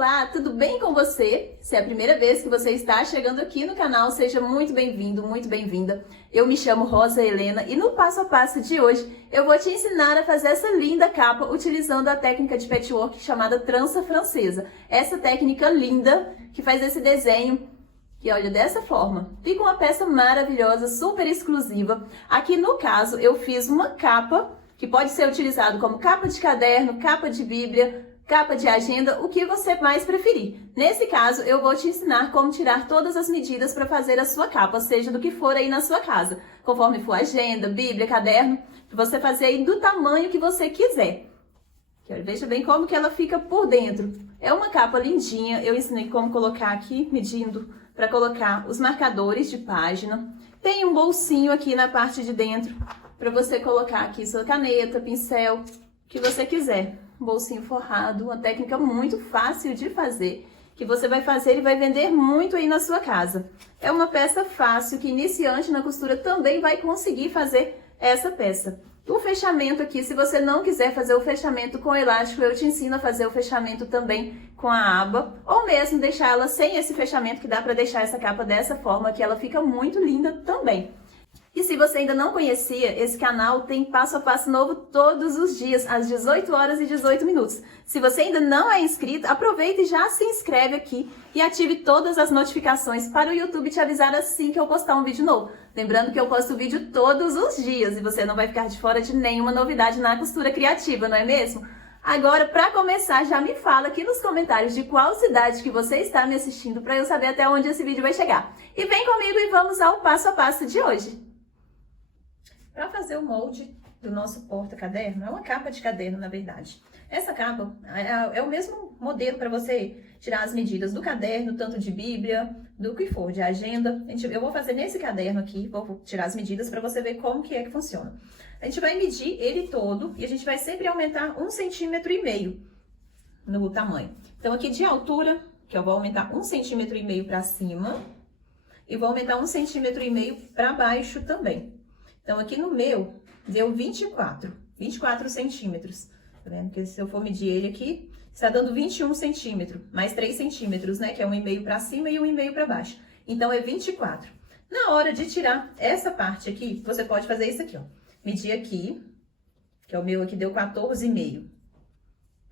Olá, tudo bem com você? Se é a primeira vez que você está chegando aqui no canal, seja muito bem-vindo, muito bem-vinda. Eu me chamo Rosa Helena e no passo a passo de hoje eu vou te ensinar a fazer essa linda capa utilizando a técnica de patchwork chamada trança francesa. Essa técnica linda que faz esse desenho que olha dessa forma. Fica uma peça maravilhosa, super exclusiva. Aqui no caso eu fiz uma capa que pode ser utilizado como capa de caderno, capa de bíblia, capa de agenda, o que você mais preferir. Nesse caso, eu vou te ensinar como tirar todas as medidas para fazer a sua capa, seja do que for aí na sua casa, conforme for agenda, bíblia, caderno, para você fazer aí do tamanho que você quiser. Veja bem como que ela fica por dentro. É uma capa lindinha, eu ensinei como colocar aqui, medindo, para colocar os marcadores de página. Tem um bolsinho aqui na parte de dentro, para você colocar aqui sua caneta, pincel, o que você quiser. Um bolsinho forrado, uma técnica muito fácil de fazer, que você vai fazer e vai vender muito aí na sua casa. É uma peça fácil, que iniciante na costura também vai conseguir fazer essa peça. O fechamento aqui, se você não quiser fazer o fechamento com elástico, eu te ensino a fazer o fechamento também com a aba, ou mesmo deixar ela sem esse fechamento, que dá para deixar essa capa dessa forma, que ela fica muito linda também. E se você ainda não conhecia, esse canal tem passo a passo novo todos os dias, às 18 horas e 18 minutos. Se você ainda não é inscrito, aproveita e já se inscreve aqui e ative todas as notificações para o YouTube te avisar assim que eu postar um vídeo novo. Lembrando que eu posto vídeo todos os dias e você não vai ficar de fora de nenhuma novidade na costura criativa, não é mesmo? Agora, para começar, já me fala aqui nos comentários de qual cidade que você está me assistindo para eu saber até onde esse vídeo vai chegar. E vem comigo e vamos ao passo a passo de hoje. Para fazer o molde do nosso porta-caderno, é uma capa de caderno, na verdade. Essa capa é o mesmo modelo para você tirar as medidas do caderno, tanto de bíblia, do que for, de agenda. Eu vou fazer nesse caderno aqui, vou tirar as medidas para você ver como que é que funciona. A gente vai medir ele todo e a gente vai sempre aumentar 1,5 cm no tamanho. Então, aqui de altura, que eu vou aumentar 1,5 cm para cima e vou aumentar 1,5 cm para baixo também. Então, aqui no meu, deu 24 centímetros. Tá vendo? Porque se eu for medir ele aqui, está dando 21 centímetros, mais 3 centímetros, né? Que é 1,5 para cima e 1,5 para baixo. Então, é 24. Na hora de tirar essa parte aqui, você pode fazer isso aqui, ó. Medir aqui, que é o meu aqui, deu 14,5.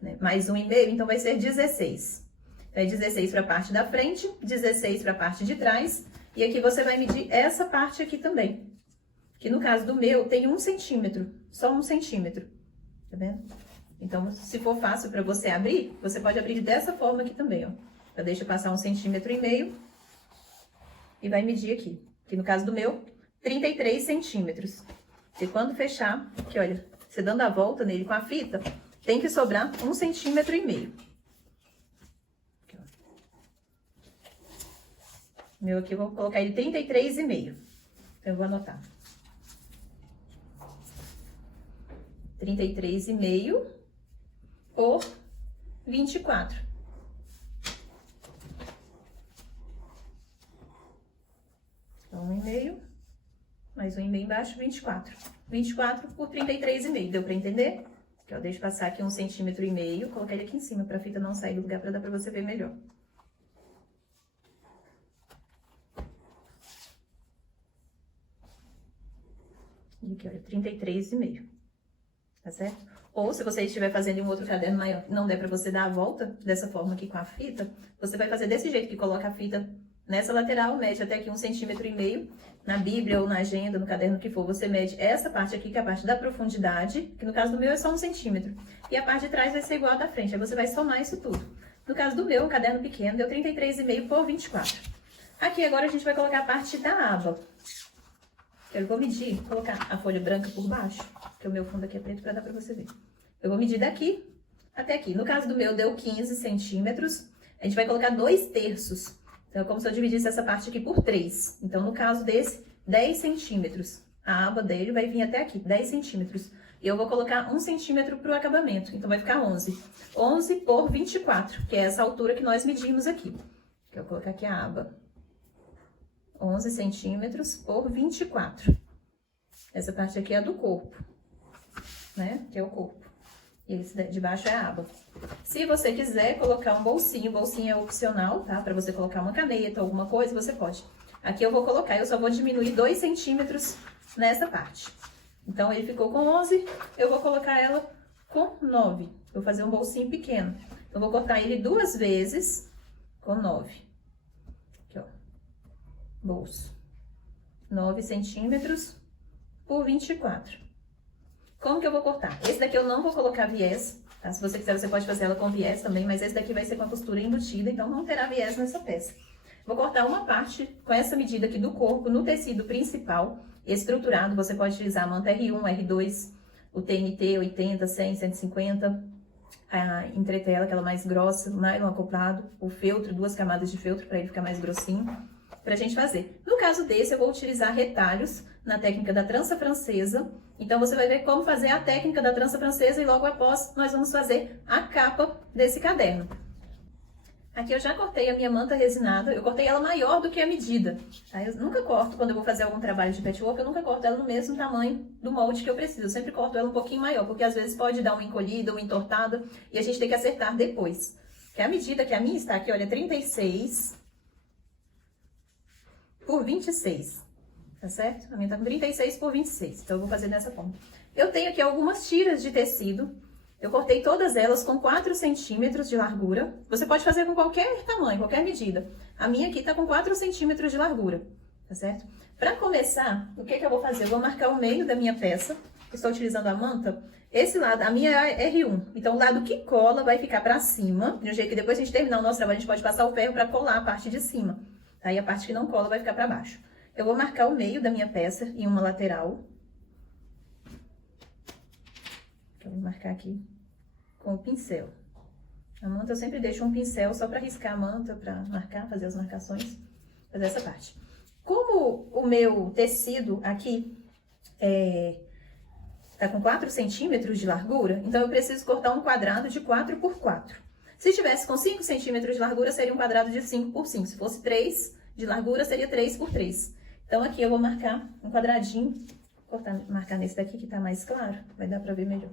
Né? Mais 1,5, então vai ser 16. Então, é 16 para a parte da frente, 16 para a parte de trás. E aqui você vai medir essa parte aqui também. Que no caso do meu, tem 1 centímetro, só 1 centímetro, tá vendo? Então, se for fácil para você abrir, você pode abrir dessa forma aqui também, ó. Então, deixa eu passar 1,5 centímetros e vai medir aqui. Que no caso do meu, 33 centímetros. E quando fechar, que olha, você dando a volta nele com a fita, tem que sobrar 1,5 centímetros. Aqui, o meu aqui, eu vou colocar ele 33,5. Então, eu vou anotar. 33,5 por 24. Então, 1,5, mais 1,5 embaixo, 24. 24 por 33,5, deu para entender? Que eu deixo passar aqui 1,5 centímetros, colocar ele aqui em cima, para a fita não sair do lugar, para dar para você ver melhor. E aqui, olha, 33,5. Tá certo? Ou se você estiver fazendo em um outro caderno maior, não der pra você dar a volta dessa forma aqui com a fita, você vai fazer desse jeito, que coloca a fita nessa lateral, mede até aqui 1,5 centímetros, na bíblia ou na agenda, no caderno que for, você mede essa parte aqui, que é a parte da profundidade, que no caso do meu é só 1 centímetro, e a parte de trás vai ser igual a da frente, aí você vai somar isso tudo. No caso do meu, um caderno pequeno, deu 33,5 por 24. Aqui agora a gente vai colocar a parte da aba. Eu vou medir, colocar a folha branca por baixo, porque o meu fundo aqui é preto para dar para você ver. Eu vou medir daqui até aqui. No caso do meu, deu 15 centímetros. A gente vai colocar 2/3. Então, é como se eu dividisse essa parte aqui por 3. Então, no caso desse, 10 centímetros. A aba dele vai vir até aqui, 10 centímetros. E eu vou colocar 1 centímetro para o acabamento. Então, vai ficar 11. 11 por 24, que é essa altura que nós medimos aqui. Eu vou colocar aqui a aba. 11 centímetros por 24. Essa parte aqui é a do corpo, né? Que é o corpo. E esse de baixo é a aba. Se você quiser colocar um bolsinho, o bolsinho é opcional, tá? Pra você colocar uma caneta, alguma coisa, você pode. Aqui eu vou colocar, eu só vou diminuir 2 centímetros nessa parte. Então, ele ficou com 11, eu vou colocar ela com 9. Vou fazer um bolsinho pequeno. Eu vou cortar ele 2 vezes com 9. Aqui, ó. Bolso. 9 centímetros por 24. Como que eu vou cortar? Esse daqui eu não vou colocar viés, tá? Se você quiser, você pode fazer ela com viés também, mas esse daqui vai ser com a costura embutida, então não terá viés nessa peça. Vou cortar uma parte com essa medida aqui do corpo no tecido principal, estruturado. Você pode utilizar a manta R1, R2, o TNT 80, 100, 150, a entretela, aquela mais grossa, nylon acoplado, o feltro, 2 camadas de feltro para ele ficar mais grossinho, pra gente fazer. No caso desse, eu vou utilizar retalhos na técnica da trança francesa. Então, você vai ver como fazer a técnica da trança francesa e logo após nós vamos fazer a capa desse caderno. Aqui eu já cortei a minha manta resinada, eu cortei ela maior do que a medida, tá? Eu nunca corto, quando eu vou fazer algum trabalho de patchwork, eu nunca corto ela no mesmo tamanho do molde que eu preciso. Eu sempre corto ela um pouquinho maior, porque às vezes pode dar uma encolhida, uma entortada, e a gente tem que acertar depois. Que a medida que a minha está aqui, olha, 36 por 26, tá certo? A minha tá com 36 por 26, então eu vou fazer dessa forma. Eu tenho aqui algumas tiras de tecido. Eu cortei todas elas com 4 centímetros de largura. Você pode fazer com qualquer tamanho, qualquer medida. A minha aqui tá com 4 centímetros de largura, tá certo? Para começar, o que eu vou fazer? Eu vou marcar o meio da minha peça. Estou utilizando a manta. Esse lado, a minha é R1. Então, o lado que cola vai ficar para cima. De um jeito que depois a gente terminar o nosso trabalho, a gente pode passar o ferro para colar a parte de cima. Aí, a parte que não cola vai ficar para baixo. Eu vou marcar o meio da minha peça em uma lateral. Eu vou marcar aqui com o pincel. A manta eu sempre deixo um pincel só para riscar a manta, para marcar, fazer as marcações, fazer essa parte. Como o meu tecido aqui tá com 4 centímetros de largura, então eu preciso cortar um quadrado de 4 por 4. Se tivesse com 5 centímetros de largura, seria um quadrado de 5 por 5. Se fosse 3 de largura, seria 3 por 3. Então, aqui eu vou marcar um quadradinho. Vou marcar nesse daqui que tá mais claro, vai dar pra ver melhor.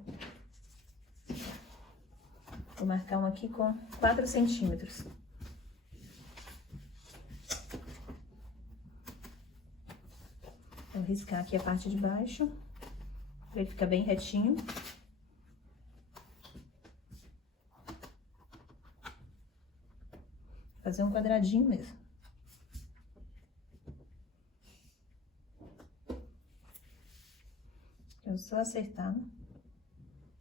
Vou marcar um aqui com 4 centímetros. Vou riscar aqui a parte de baixo, pra ele ficar bem retinho. Fazer um quadradinho mesmo. Eu só acertar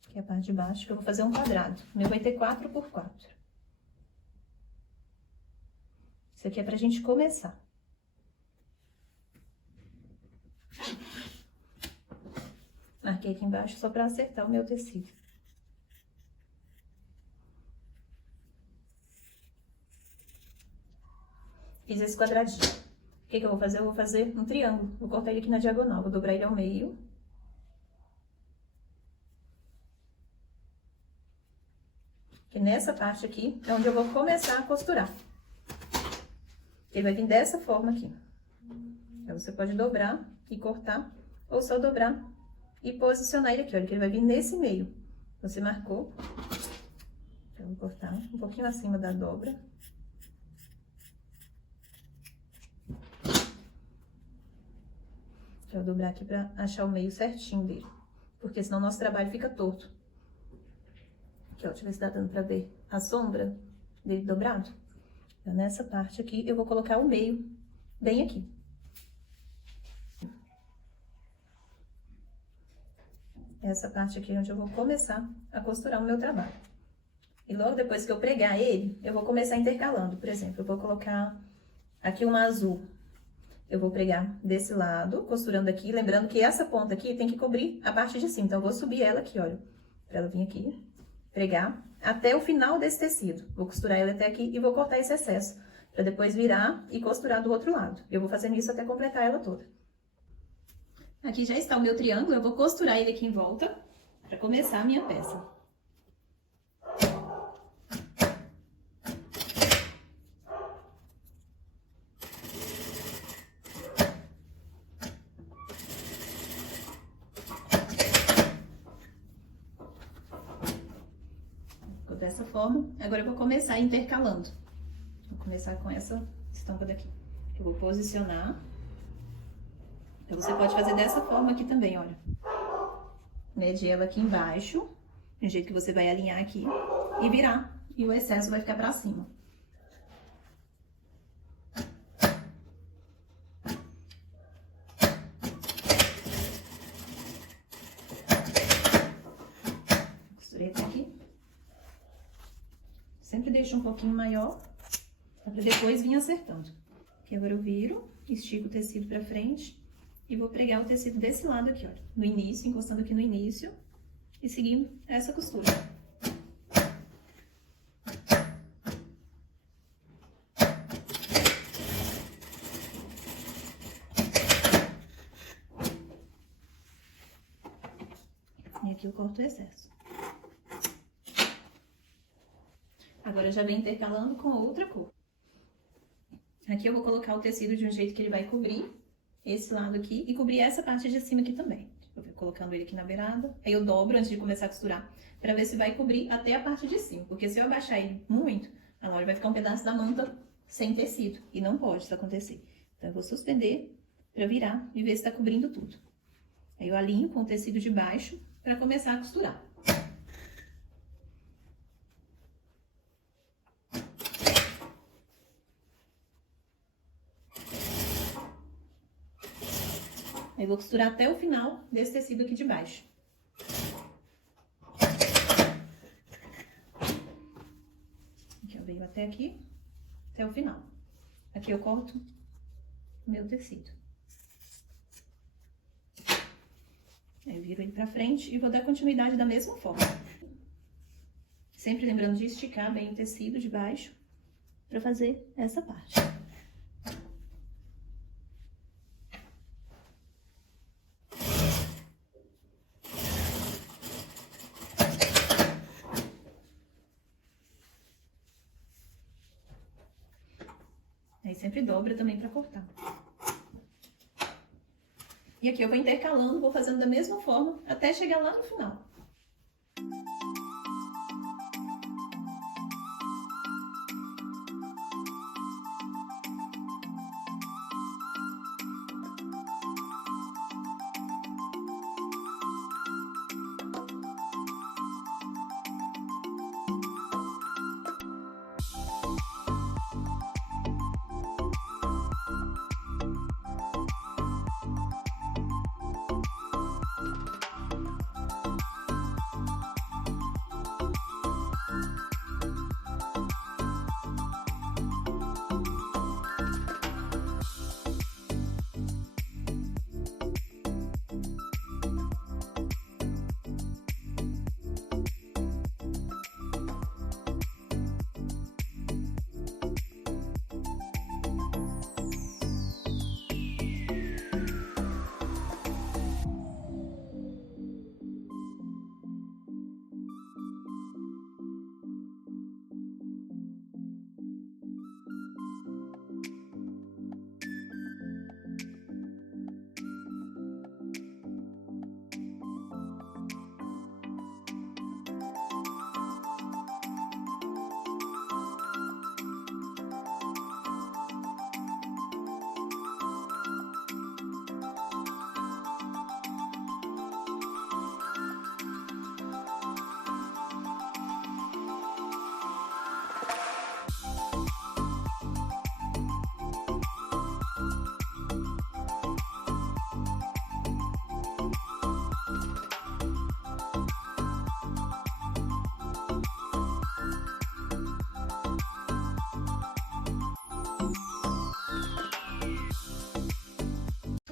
aqui a parte de baixo, que eu vou fazer um quadrado. O meu vai ter 4 por 4. Isso aqui é pra gente começar. Marquei aqui embaixo só pra acertar o meu tecido. Fiz esse quadradinho. O que eu vou fazer? Eu vou fazer um triângulo. Vou cortar ele aqui na diagonal, vou dobrar ele ao meio. E nessa parte aqui é onde eu vou começar a costurar. Ele vai vir dessa forma aqui. Então, você pode dobrar e cortar, ou só dobrar e posicionar ele aqui, olha, que ele vai vir nesse meio. Você marcou. Então, eu vou cortar um pouquinho acima da dobra. Deixa eu dobrar aqui pra achar o meio certinho dele, porque senão o nosso trabalho fica torto. Aqui, ó, deixa eu ver se tá dando pra ver a sombra dele dobrado. Então, nessa parte aqui, eu vou colocar o meio bem aqui. Essa parte aqui é onde eu vou começar a costurar o meu trabalho. E logo depois que eu pregar ele, eu vou começar intercalando. Por exemplo, eu vou colocar aqui uma azul. Eu vou pregar desse lado, costurando aqui, lembrando que essa ponta aqui tem que cobrir a parte de cima. Então, eu vou subir ela aqui, olha, pra ela vir aqui, pregar até o final desse tecido. Vou costurar ela até aqui e vou cortar esse excesso, pra depois virar e costurar do outro lado. Eu vou fazendo isso até completar ela toda. Aqui já está o meu triângulo, eu vou costurar ele aqui em volta, pra começar a minha peça. forma. Agora eu vou começar intercalando. Vou começar com essa estampa daqui. Eu vou posicionar. Então, você pode fazer dessa forma aqui também, olha. Mede ela aqui embaixo, do jeito que você vai alinhar aqui, e virar. E o excesso vai ficar pra cima. Costurei até aqui. Sempre deixo um pouquinho maior, pra depois vir acertando. Aqui agora eu viro, estico o tecido pra frente e vou pregar o tecido desse lado aqui, olha. No início, encostando aqui no início e seguindo essa costura. E aqui eu corto o excesso. Agora já vem intercalando com outra cor. Aqui eu vou colocar o tecido de um jeito que ele vai cobrir esse lado aqui e cobrir essa parte de cima aqui também. Eu vou colocando ele aqui na beirada, aí eu dobro antes de começar a costurar, pra ver se vai cobrir até a parte de cima. Porque se eu abaixar ele muito, a hora vai ficar um pedaço da manta sem tecido, e não pode isso acontecer. Então eu vou suspender pra virar e ver se tá cobrindo tudo. Aí eu alinho com o tecido de baixo pra começar a costurar. Aí, vou costurar até o final desse tecido aqui de baixo. Aqui eu venho até aqui, até o final. Aqui eu corto o meu tecido. Aí, eu viro ele pra frente e vou dar continuidade da mesma forma. Sempre lembrando de esticar bem o tecido de baixo pra fazer essa parte. Aí sempre dobra também pra cortar. E aqui eu vou intercalando, vou fazendo da mesma forma até chegar lá no final.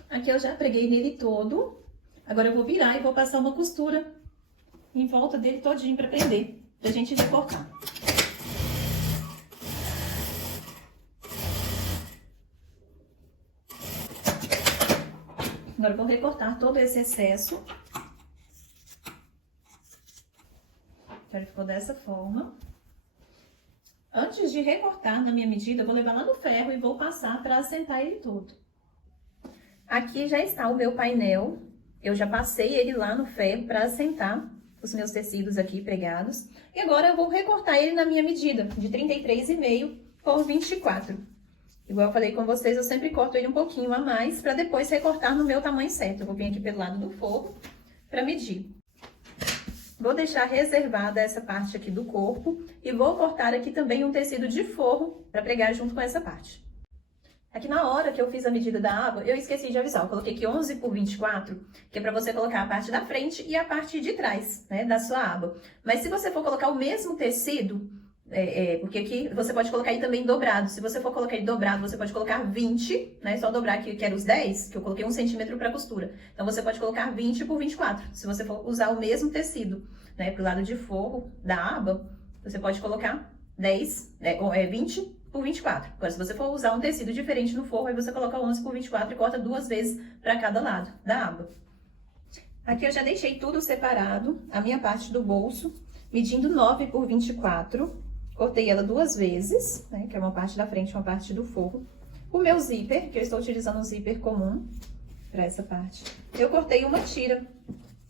Aqui eu já preguei nele todo. Agora eu vou virar e vou passar uma costura em volta dele todinho pra prender, pra gente recortar. Agora eu vou recortar todo esse excesso. Então ele ficou dessa forma. Antes de recortar na minha medida, eu vou levar lá no ferro e vou passar pra assentar ele todo. Aqui já está o meu painel. Eu já passei ele lá no ferro para assentar. os meus tecidos aqui pregados. E agora eu vou recortar ele na minha medida, de 33,5 por 24. Igual eu falei com vocês, eu sempre corto ele um pouquinho a mais, para depois recortar no meu tamanho certo. Eu vou vir aqui pelo lado do forro para medir. Vou deixar reservada essa parte aqui do corpo e vou cortar aqui também um tecido de forro para pregar junto com essa parte. Aqui na hora que eu fiz a medida da aba, eu esqueci de avisar. Eu coloquei aqui 11 por 24, que é para você colocar a parte da frente e a parte de trás, né, da sua aba. Mas se você for colocar o mesmo tecido, porque aqui você pode colocar aí também dobrado. Se você for colocar ele dobrado, você pode colocar 20, né? Só dobrar aqui, que era os 10, que eu coloquei 1 centímetro para costura. Então, você pode colocar 20 por 24. Se você for usar o mesmo tecido, né? Pro lado de forro da aba, você pode colocar 20 por 24. Agora, se você for usar um tecido diferente no forro, aí você coloca 11 por 24 e corta 2 vezes para cada lado da aba. Aqui eu já deixei tudo separado, a minha parte do bolso, medindo 9 por 24. Cortei ela 2 vezes, né, que é uma parte da frente e uma parte do forro. O meu zíper, que eu estou utilizando um zíper comum para essa parte, eu cortei uma tira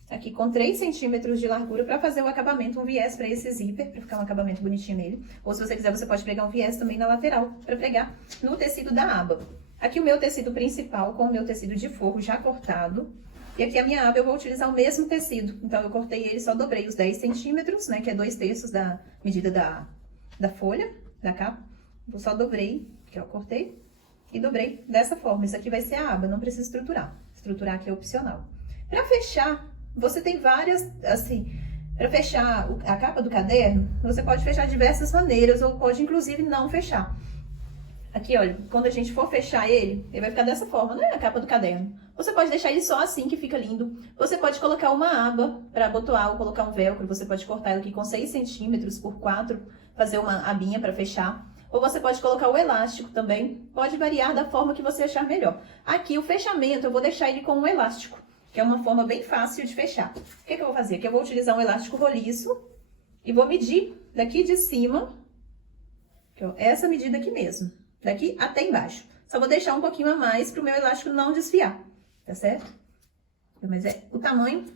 aqui com 3 centímetros de largura para fazer o acabamento, um viés para esse zíper, para ficar um acabamento bonitinho nele. Ou se você quiser, você pode pregar um viés também na lateral, para pregar no tecido da aba. Aqui o meu tecido principal com o meu tecido de forro já cortado. E aqui a minha aba eu vou utilizar o mesmo tecido. Então, eu cortei ele, só dobrei os 10 centímetros, né, que é 2/3 da medida da folha, da capa. Eu só dobrei, que eu cortei, e dobrei dessa forma. Isso aqui vai ser a aba, não precisa estruturar. Estruturar aqui é opcional. Para fechar, você tem várias, assim, para fechar a capa do caderno, você pode fechar de diversas maneiras, ou pode, inclusive, não fechar. Aqui, olha, quando a gente for fechar ele vai ficar dessa forma, né? A capa do caderno. Você pode deixar ele só assim, que fica lindo. Você pode colocar uma aba para abotoar ou colocar um velcro. Você pode cortar ele aqui com 6 centímetros por 4, fazer uma abinha para fechar. Ou você pode colocar o elástico também. Pode variar da forma que você achar melhor. Aqui, o fechamento, eu vou deixar ele com um elástico, que é uma forma bem fácil de fechar. O que eu vou fazer? Aqui eu vou utilizar um elástico roliço e vou medir daqui de cima, essa medida aqui mesmo. Daqui até embaixo. Só vou deixar um pouquinho a mais para o meu elástico não desfiar, tá certo? Mas é o tamanho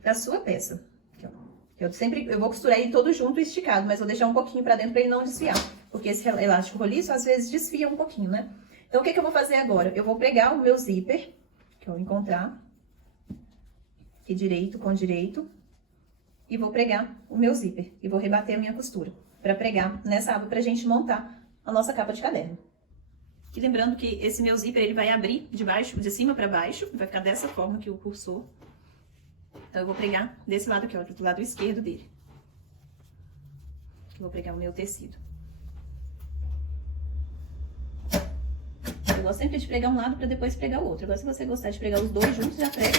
da sua peça. Aqui, ó. Eu vou costurar ele todo junto e esticado, mas vou deixar um pouquinho para dentro para ele não desfiar. Porque esse elástico roliço, às vezes, desfia um pouquinho, né? Então, o que eu vou fazer agora? Eu vou pregar o meu zíper, que eu vou encontrar aqui direito com direito, e vou pregar o meu zíper. E vou rebater a minha costura para pregar nessa aba pra gente montar a nossa capa de caderno. E lembrando que esse meu zíper, ele vai abrir de cima para baixo, vai ficar dessa forma que o cursor. Então, eu vou pregar desse lado aqui, ó, do lado esquerdo dele. Eu vou pregar o meu tecido. Eu gosto sempre de pregar um lado para depois pregar o outro. Agora, se você gostar de pregar os dois juntos, já prega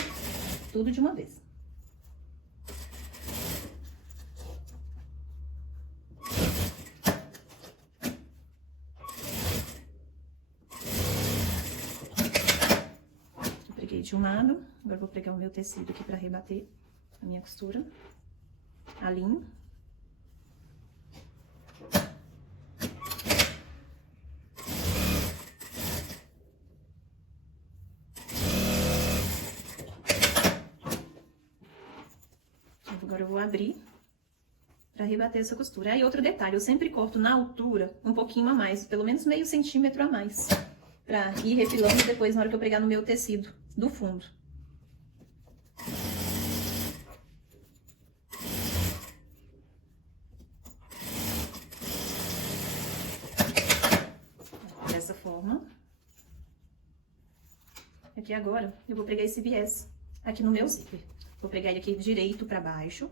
tudo de uma vez. De um lado, agora vou pegar o meu tecido aqui para rebater a minha costura, alinho. Agora eu vou abrir para rebater essa costura. Aí outro detalhe, eu sempre corto na altura um pouquinho a mais, pelo menos meio centímetro a mais, para ir refilando depois na hora que eu pregar no meu tecido do fundo. Dessa forma. Aqui agora eu vou pregar esse viés aqui no meu zíper. Vou pregar ele aqui direito para baixo.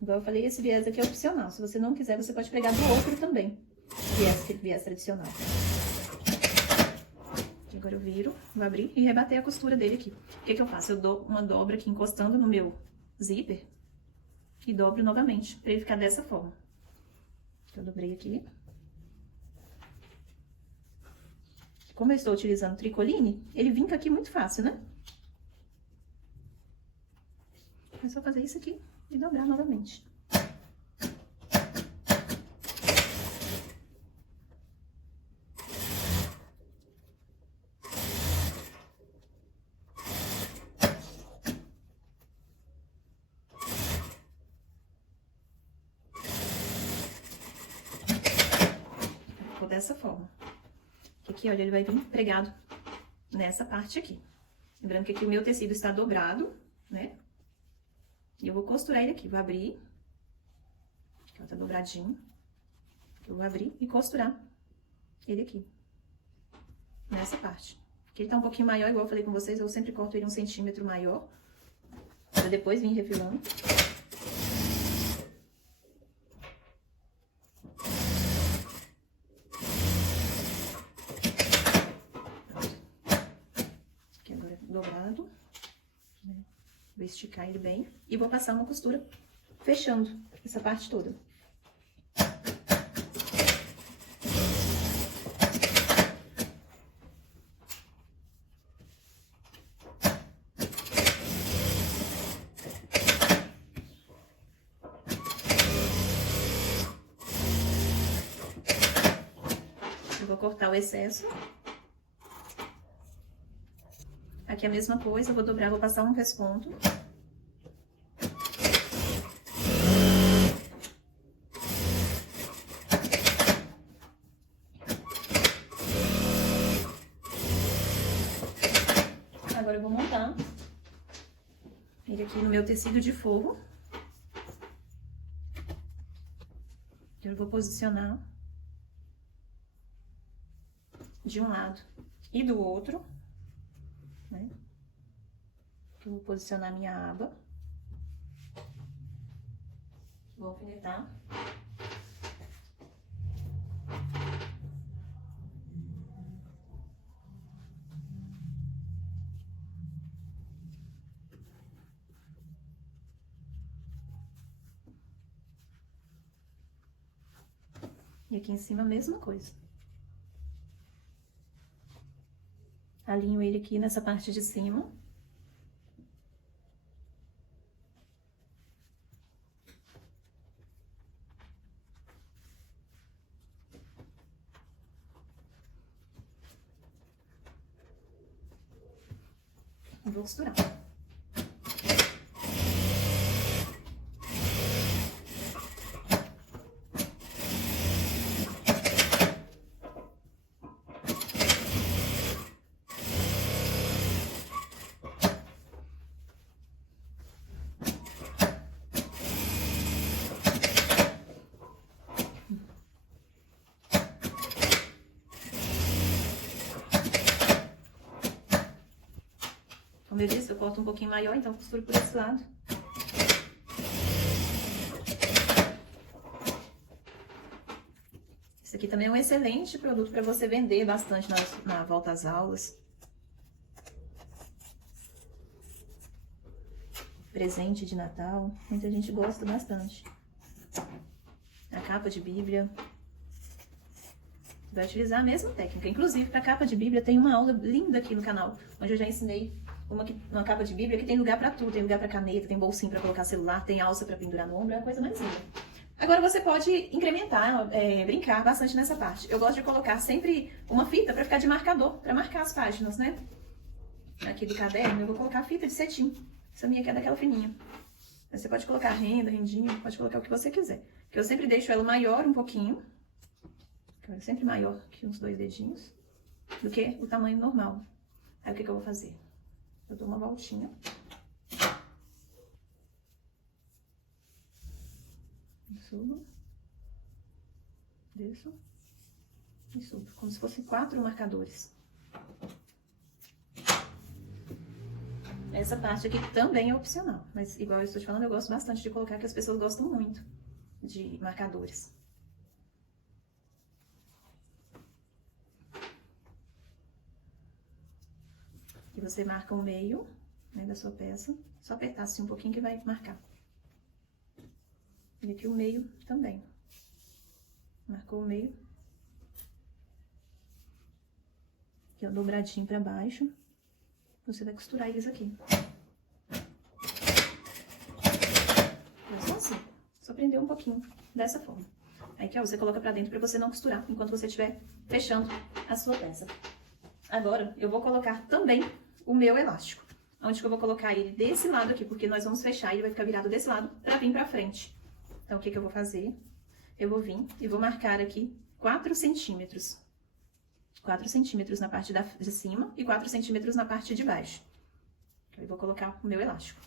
Igual eu falei, esse viés aqui é opcional. Se você não quiser, você pode pregar do outro também. Viés tradicional. Aqui agora eu viro, vou abrir e rebater a costura dele aqui. O que eu faço? Eu dou uma dobra aqui encostando no meu zíper e dobro novamente, pra ele ficar dessa forma. Eu dobrei aqui. Como eu estou utilizando tricoline, ele vinca aqui muito fácil, né? É só fazer isso aqui e dobrar novamente. for dessa forma. Aqui, olha, ele vai vir pregado nessa parte aqui. Lembrando que aqui o meu tecido está dobrado, né? E eu vou costurar ele aqui. Vou abrir. Aqui, ó, tá dobradinho. Eu vou abrir e costurar ele aqui. Nessa parte. Aqui ele tá um pouquinho maior, igual eu falei com vocês, eu sempre corto ele 1 centímetro maior. Pra depois vir refilando. Aqui agora dobrado. Vou esticar ele bem e vou passar uma costura fechando essa parte toda. Eu vou cortar o excesso. Aqui a mesma coisa, eu vou dobrar, vou passar um pesponto. Agora eu vou montar ele aqui no meu tecido de forro. Eu vou posicionar de um lado e do outro, né? Eu vou posicionar minha aba. Vou alfinetar. E aqui em cima a mesma coisa. Alinho ele aqui nessa parte de cima. E vou costurar. Como eu disse, eu corto um pouquinho maior, então costuro por esse lado. Esse aqui também é um excelente produto para você vender bastante na volta às aulas. Presente de Natal, muita gente gosta bastante. A capa de Bíblia. Vai utilizar a mesma técnica. Inclusive, para capa de Bíblia tem uma aula linda aqui no canal, onde eu já ensinei uma capa de Bíblia que tem lugar para tudo. Tem lugar para caneta, tem bolsinho para colocar celular, tem alça para pendurar no ombro, é a coisa mais linda. Agora você pode incrementar, brincar bastante nessa parte. Eu gosto de colocar sempre uma fita para ficar de marcador, para marcar as páginas, né? Aqui do caderno eu vou colocar fita de cetim. Essa minha aqui é daquela fininha. Você pode colocar renda, rendinha, pode colocar o que você quiser. Que eu sempre deixo ela maior um pouquinho. Sempre maior que uns 2 dedinhos, do que o tamanho normal. Aí o que eu vou fazer? Eu dou uma voltinha. Subo. Desço. E subo. Como se fossem 4 marcadores. Essa parte aqui também é opcional. Mas igual eu estou te falando, eu gosto bastante de colocar, que as pessoas gostam muito de marcadores. E você marca o meio, né, da sua peça. Só apertar assim um pouquinho que vai marcar. E aqui o meio também. Marcou o meio. Aqui, ó, dobradinho pra baixo. Você vai costurar eles aqui. É só assim. Só prender um pouquinho, dessa forma. Aí aqui, ó, você coloca pra dentro pra você não costurar, enquanto você estiver fechando a sua peça. Agora, eu vou colocar também o meu elástico. Onde que eu vou colocar ele? Desse lado aqui, porque nós vamos fechar, ele vai ficar virado desse lado pra vir pra frente. Então, o que que eu vou fazer? Eu vou vir e vou marcar aqui 4 centímetros. 4 centímetros na parte de cima e 4 centímetros na parte de baixo. Eu vou colocar o meu elástico.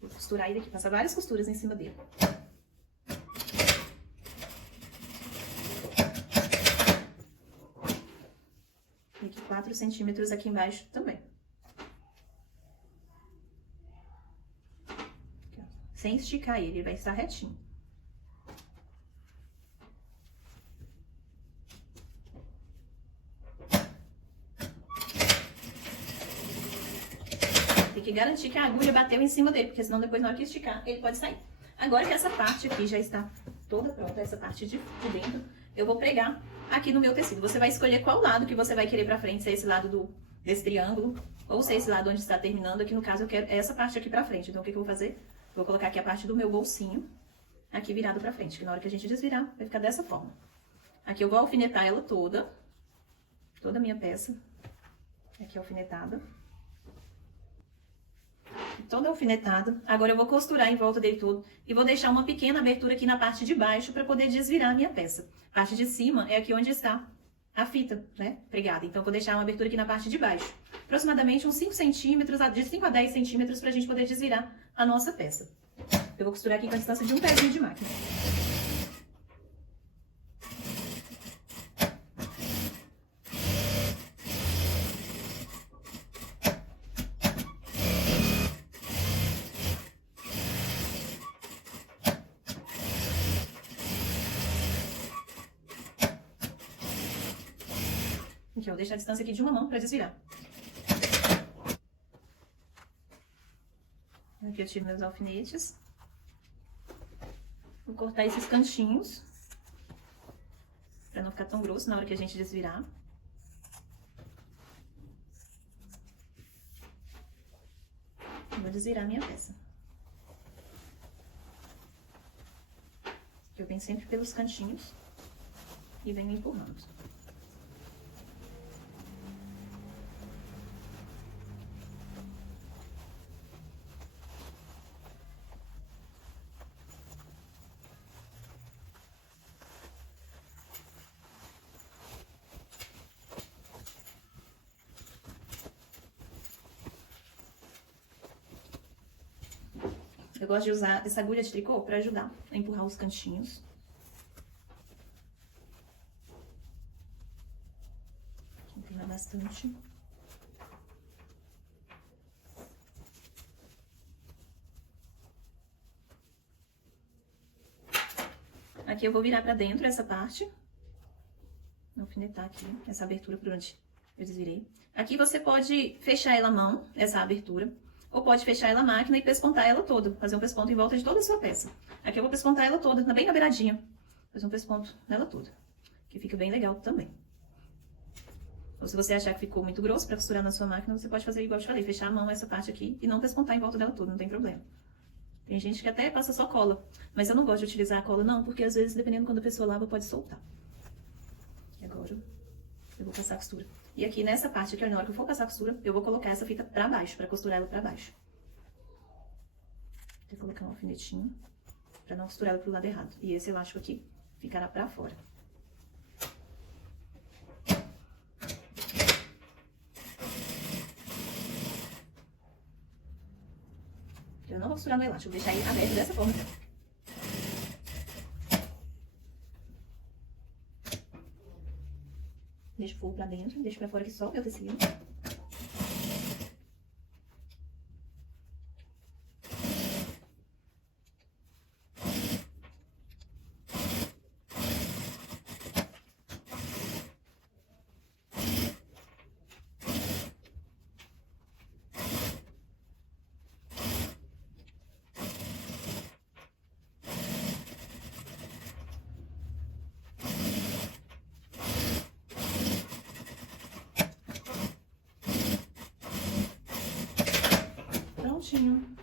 Vou costurar ele aqui, passar várias costuras em cima dele. E aqui 4 centímetros aqui embaixo também. Aqui, ó. Sem esticar ele vai estar retinho. Tem que garantir que a agulha bateu em cima dele, porque senão depois na hora que esticar, ele pode sair. Agora que essa parte aqui já está toda pronta, essa parte de dentro, eu vou pregar aqui no meu tecido. Você vai escolher qual lado que você vai querer pra frente, se é esse lado desse triângulo, ou se é esse lado onde está terminando. Aqui no caso eu quero essa parte aqui pra frente. Então o que eu vou fazer? Vou colocar aqui a parte do meu bolsinho, aqui virado pra frente, que na hora que a gente desvirar, vai ficar dessa forma. Aqui eu vou alfinetar ela toda a minha peça, aqui alfinetada. Toda alfinetada. Agora eu vou costurar em volta dele todo e vou deixar uma pequena abertura aqui na parte de baixo para poder desvirar a minha peça. A parte de cima é aqui onde está a fita, né, pregada. Então eu vou deixar uma abertura aqui na parte de baixo. Aproximadamente uns 5 centímetros, de 5 a 10 centímetros pra gente poder desvirar a nossa peça. Eu vou costurar aqui com a distância de um pezinho de máquina. Aqui, eu vou deixar a distância aqui de uma mão para desvirar. Aqui eu tiro meus alfinetes. Vou cortar esses cantinhos, para não ficar tão grosso na hora que a gente desvirar. Vou desvirar a minha peça. Eu venho sempre pelos cantinhos e venho empurrando. Eu gosto de usar essa agulha de tricô para ajudar a empurrar os cantinhos. Empurrar bastante. Aqui eu vou virar para dentro essa parte. Vou alfinetar aqui essa abertura por onde eu desvirei. Aqui você pode fechar ela à mão, essa abertura. Ou pode fechar ela à máquina e pespontar ela toda. Fazer um pesponto em volta de toda a sua peça. Aqui eu vou pespontar ela toda, bem na beiradinha. Fazer um pesponto nela toda. Que fica bem legal também. Ou se você achar que ficou muito grosso para costurar na sua máquina, você pode fazer igual eu te falei. Fechar a mão essa parte aqui e não pespontar em volta dela toda, não tem problema. Tem gente que até passa só cola. Mas eu não gosto de utilizar a cola não, porque às vezes, dependendo quando a pessoa lava, pode soltar. E agora eu vou passar a costura. E aqui nessa parte aqui, na hora que eu for passar a costura, eu vou colocar essa fita pra baixo, pra costurar ela pra baixo. Vou colocar um alfinetinho pra não costurar ela pro lado errado. E esse elástico aqui ficará pra fora. Eu não vou costurar no elástico, vou deixar ele aberto dessa forma. Deixo o fogo pra dentro, deixo pra fora aqui só o meu tecido. Prontinho.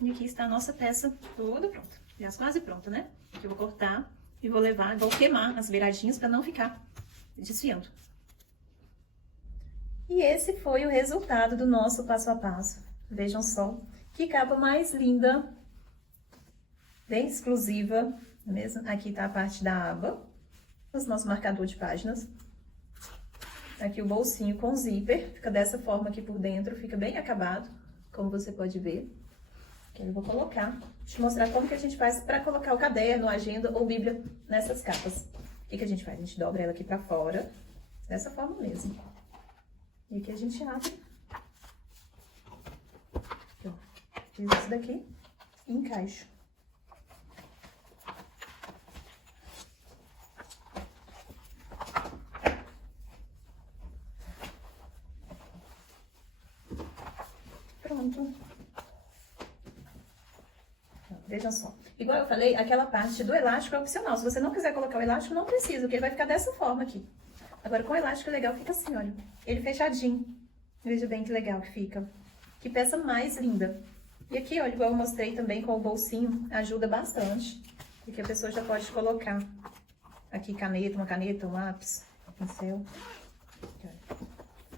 E aqui está a nossa peça toda pronta. Já quase pronta, né? Aqui eu vou cortar e vou levar, vou queimar as beiradinhas para não ficar desfiando. E esse foi o resultado do nosso passo a passo. Vejam só que capa mais linda, bem exclusiva, mesmo? Aqui tá a parte da aba, o nosso marcador de páginas. Aqui o bolsinho com zíper, fica dessa forma aqui por dentro, fica bem acabado, como você pode ver. Aqui eu vou colocar, te mostrar como que a gente faz para colocar o caderno, agenda ou bíblia nessas capas. O que a gente faz? A gente dobra ela aqui pra fora, dessa forma mesmo. E aqui a gente abre. Aqui, ó. Fiz isso daqui e encaixo. Pronto. Vejam só. Igual eu falei, aquela parte do elástico é opcional. Se você não quiser colocar o elástico, não precisa, porque ele vai ficar dessa forma aqui. Agora, com o elástico legal, fica assim, olha. Ele fechadinho. Veja bem que legal que fica. Que peça mais linda. E aqui, olha, igual eu mostrei também com o bolsinho, ajuda bastante. Porque a pessoa já pode colocar aqui uma caneta, um lápis, um pincel.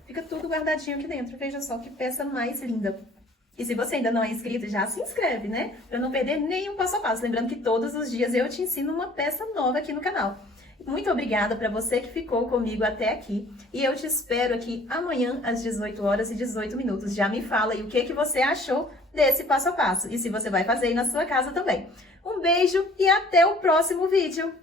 Fica tudo guardadinho aqui dentro. Veja só que peça mais linda. E se você ainda não é inscrito, já se inscreve, né? Para não perder nenhum passo a passo. Lembrando que todos os dias eu te ensino uma peça nova aqui no canal. Muito obrigada para você que ficou comigo até aqui. E eu te espero aqui amanhã às 18 horas e 18 minutos. Já me fala aí o que você achou desse passo a passo. E se você vai fazer aí na sua casa também. Um beijo e até o próximo vídeo.